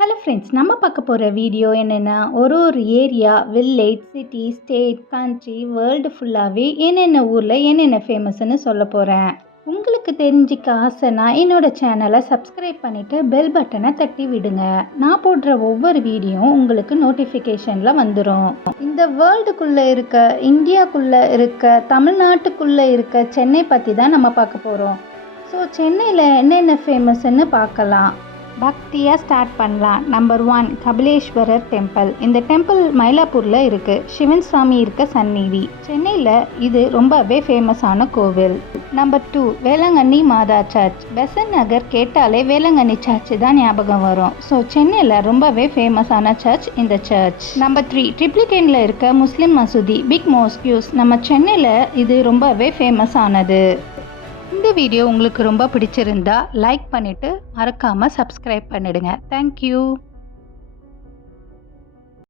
Hello friends, நம்ம பார்க்க போகிற வீடியோ என்னென்னா, ஒரு area, village, city, state, country, world ஃபுல்லாகவே என்னென்ன ஊரில் என்னென்ன ஃபேமஸ்ன்னு சொல்ல போகிறேன். உங்களுக்கு தெரிஞ்சிக்க ஆசைனா என்னோடய சேனலை சப்ஸ்கிரைப் பண்ணிவிட்டு பெல் பட்டனை தட்டி விடுங்க. நான் போடுற ஒவ்வொரு வீடியோவும் உங்களுக்கு நோட்டிஃபிகேஷனில் வந்துடும். இந்த வேர்ல்டுக்குள்ளே இருக்க, இந்தியாக்குள்ளே இருக்க, தமிழ்நாட்டுக்குள்ளே இருக்க சென்னை பற்றி தான் நம்ம பார்க்க போகிறோம். ஸோ சென்னையில் என்னென்ன ஃபேமஸ்ன்னு பார்க்கலாம். பக்தியாக ஸ்டார்ட் பண்ணலாம். Number 1, Kapileswarar temple. இந்த டெம்பிள் மயிலாப்பூரில் இருக்குது. சிவன் சுவாமி இருக்க சந்நிதி. சென்னையில் இது ரொம்பவே ஃபேமஸான கோவில். நம்பர் 2, வேளாங்கண்ணி மாதா சர்ச். பெசன்ட் நகர் கேட்டாலே வேளாங்கண்ணி சர்ச் தான் ஞாபகம் வரும். ஸோ சென்னையில் ரொம்பவே ஃபேமஸான சர்ச் இந்த சர்ச். நம்பர் 3, ட்ரிப்ளிகேனில் இருக்க முஸ்லீம் மசூதி, பிக் மோஸ்கியூஸ். நம்ம சென்னையில் இது ரொம்பவே ஃபேமஸானது. இந்த வீடியோ உங்களுக்கு ரொம்ப பிடிச்சிருந்தா லைக் பண்ணிவிட்டு மறக்காமல் சப்ஸ்கிரைப் பண்ணிடுங்க. தேங்க்யூ.